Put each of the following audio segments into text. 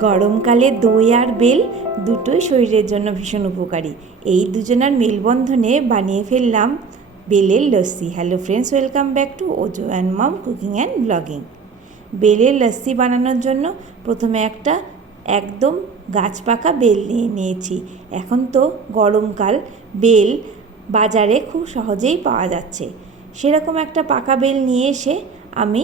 গরমকালে দই আর বেল দুটোই শরীরের জন্য ভীষণ উপকারী। এই দুজনার মেলবন্ধনে বানিয়ে ফেললাম বেলের lassi. Hello friends, welcome back to Ojo and mom cooking and blogging. বেলের লস্যি বানানোর জন্য প্রথমে একটা একদম গাছ পাকা বেল নিয়ে নিয়েছি। এখন তো গরমকাল, বেল বাজারে খুব সহজেই পাওয়া যাচ্ছে। সেরকম একটা পাকা বেল নিয়ে এসে আমি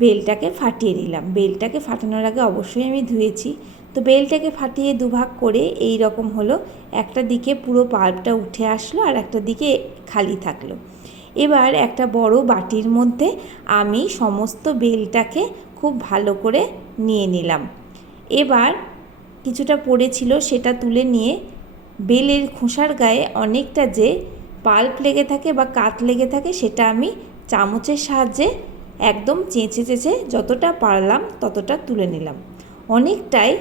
বেলটাকে ফাটিয়ে নিলাম। বেলটাকে ফাটানোর আগে অবশ্যই আমি ধুয়েছি। তো বেলটাকে ফাটিয়ে দুভাগ করে এই রকম হলো। একটা দিকে পুরো পাল্পটা উঠে আসলো আর একটা দিকে খালি থাকলো। এবার একটা বড় বাটির মধ্যে আমি সমস্ত বেলটাকে খুব ভালো করে নিয়ে নিলাম। এবার কিছুটা পড়েছিল সেটা তুলে নিয়ে বেলের খোসার গায়ে অনেকটা যে পাল্প লেগে থাকে বা কাত লেগে থাকে সেটা আমি চামচের সাহায্যে একদম চেঁচে চেঁচে যতটা পারলাম ততটা তুলে নিলাম। অনেকটাই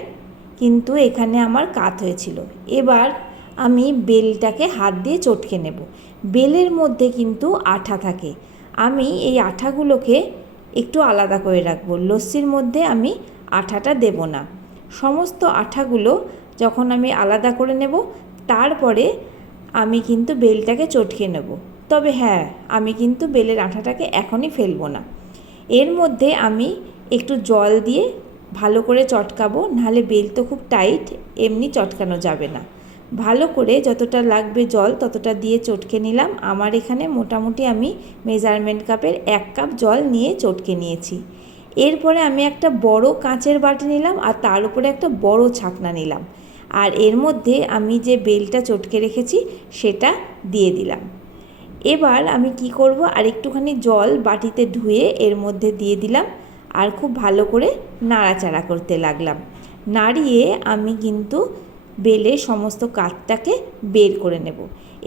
কিন্তু এখানে আমার কাত হয়েছিল। এবার আমি বেলটাকে হাত দিয়ে চটকে নেব। বেলের মধ্যে কিন্তু আঠা থাকে, আমি এই আঠাগুলোকে একটু আলাদা করে রাখবো। লস্যির মধ্যে আমি আঠাটা দেব না। সমস্ত আঠাগুলো যখন আমি আলাদা করে নেব তারপরে আমি কিন্তু বেলটাকে চটকে নেব। তবে হ্যাঁ, আমি কিন্তু বেলের আঠাটাকে এখনই ফেলবো না। এর মধ্যে আমি একটু জল দিয়ে ভালো করে চটকাবো, নাহলে বেল তো খুব টাইট, এমনি চটকানো যাবে না। ভালো করে যতটা লাগবে জল ততটা দিয়ে চটকে নিলাম। আমার এখানে মোটামুটি আমি মেজারমেন্ট কাপের 1 কাপ জল নিয়ে চটকে নিয়েছি। এরপরে আমি একটা বড় কাঁচের বাটি নিলাম আর তার উপরে একটা বড় ছাকনা নিলাম। আর এর মধ্যে আমি যে বেলটা চটকে রেখেছি সেটা দিয়ে দিলাম। এবার আমি কি করব, আর একটুখানি জল বাটিতে ধুয়ে এর মধ্যে দিয়ে দিলাম আর খুব ভালো করে নাড়াচাড়া করতে লাগলাম। নাড়িয়ে আমি কিন্তু বেলের সমস্ত কাঠটাকে বের করে নেব।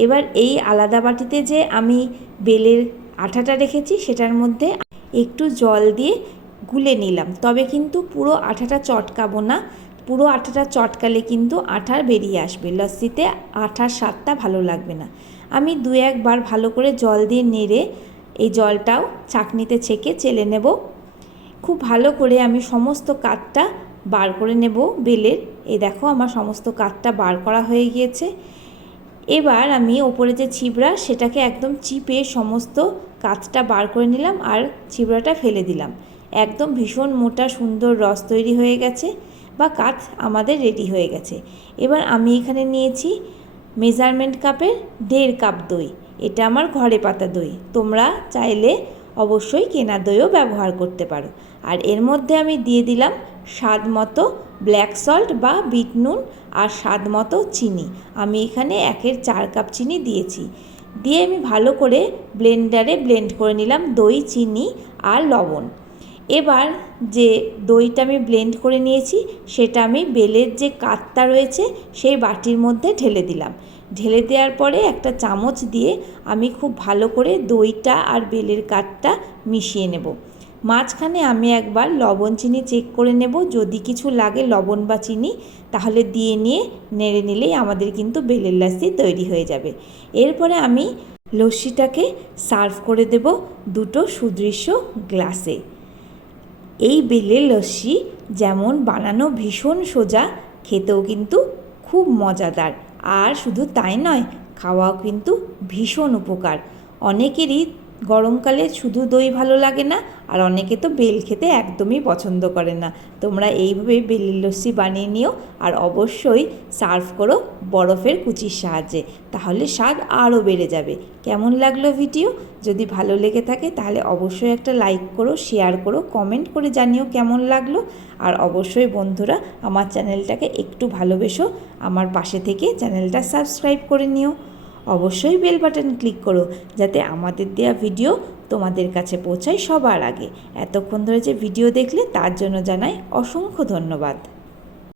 এবার এই আলাদা বাটিতে যে আমি বেলের আঠাটা রেখেছি সেটার মধ্যে একটু জল দিয়ে গুলে নিলাম। তবে কিন্তু পুরো আঠাটা চটকাবো না, পুরো আঠাটা চটকালে কিন্তু আঠা বেরিয়ে আসবে, লস্যিতে আঠার স্বাদটা ভালো লাগবে না। আমি 2-1 বার ভালো করে জল দিয়ে নেড়ে এই জলটাও ছাঁকনিতে ছেঁকে চেলে নেব। খুব ভালো করে আমি সমস্ত কাঠটা বার করে নেব বেলের। এই দেখো আমার সমস্ত কাঠটা বার করা হয়ে গিয়েছে। এবার আমি ওপরে যে ছিবড়া সেটাকে একদম চিপে সমস্ত কাঠটা বার করে নিলাম আর ছিবড়াটা ফেলে দিলাম। একদম ভীষণ মোটা সুন্দর রস তৈরি হয়ে গেছে বা কাঠ আমাদের রেডি হয়ে গেছে। এবার আমি এখানে নিয়েছি মেজারমেন্ট কাপের 1.5 কাপ দই। এটা আমার ঘরে পাতা দই, তোমরা চাইলে অবশ্যই কেনা দইও ব্যবহার করতে পারো। আর এর মধ্যে আমি দিয়ে দিলাম স্বাদ মতো ব্ল্যাক সল্ট বা বিট নুন আর স্বাদ মতো চিনি। আমি এখানে 1/4 কাপ চিনি দিয়েছি। দিয়ে আমি ভালো করে ব্লেন্ডারে ব্লেন্ড করে নিলাম দই, চিনি আর লবণ। এবার যে দইটা আমি ব্লেন্ড করে নিয়েছি সেটা আমি বেলের যে কাঠটা রয়েছে সেই বাটির মধ্যে ঢেলে দিলাম। ঢেলে দেওয়ার পরে একটা চামচ দিয়ে আমি খুব ভালো করে দইটা আর বেলের কাঠটা মিশিয়ে নেব। মাঝখানে আমি একবার লবণ চিনি চেক করে নেব, যদি কিছু লাগে লবণ বা চিনি তাহলে দিয়ে নিয়ে নেড়ে নিলেই আমাদের কিন্তু বেলের লস্যি তৈরি হয়ে যাবে। এরপরে আমি লস্যিটাকে সার্ভ করে দেব দুটো সুদৃশ্য গ্লাসে। এই বেলের লস্যি যেমন বানানো ভীষণ সোজা, খেতেও কিন্তু খুব মজাদার। আর শুধু তাই নয়, খাওয়াও কিন্তু ভীষণ উপকার। অনেকেরই গরমকালে শুধু দই ভালো লাগে না, আর অনেকে তো বেল খেতে একদমই পছন্দ করে না। তোমরা এইভাবে বেলের লস্যি বানিয়ে নিও আর অবশ্যই সার্ভ করো বরফের কুচির সাহায্যে, তাহলে স্বাদ আরও বেড়ে যাবে। কেমন লাগলো ভিডিও? যদি ভালো লেগে থাকে তাহলে অবশ্যই একটা লাইক করো, শেয়ার করো, কমেন্ট করে জানিও কেমন লাগলো। আর অবশ্যই বন্ধুরা আমার চ্যানেলটাকে একটু ভালোবেসো, আমার পাশে থেকে চ্যানেলটা সাবস্ক্রাইব করে নিও। অবশ্যই বেল বাটন ক্লিক করো যাতে আমাদের দেওয়া ভিডিও তোমাদের কাছে পৌঁছায় সবার আগে। এতক্ষণ ধরে যে ভিডিও দেখলে তার জন্য জানাই অসংখ্য ধন্যবাদ।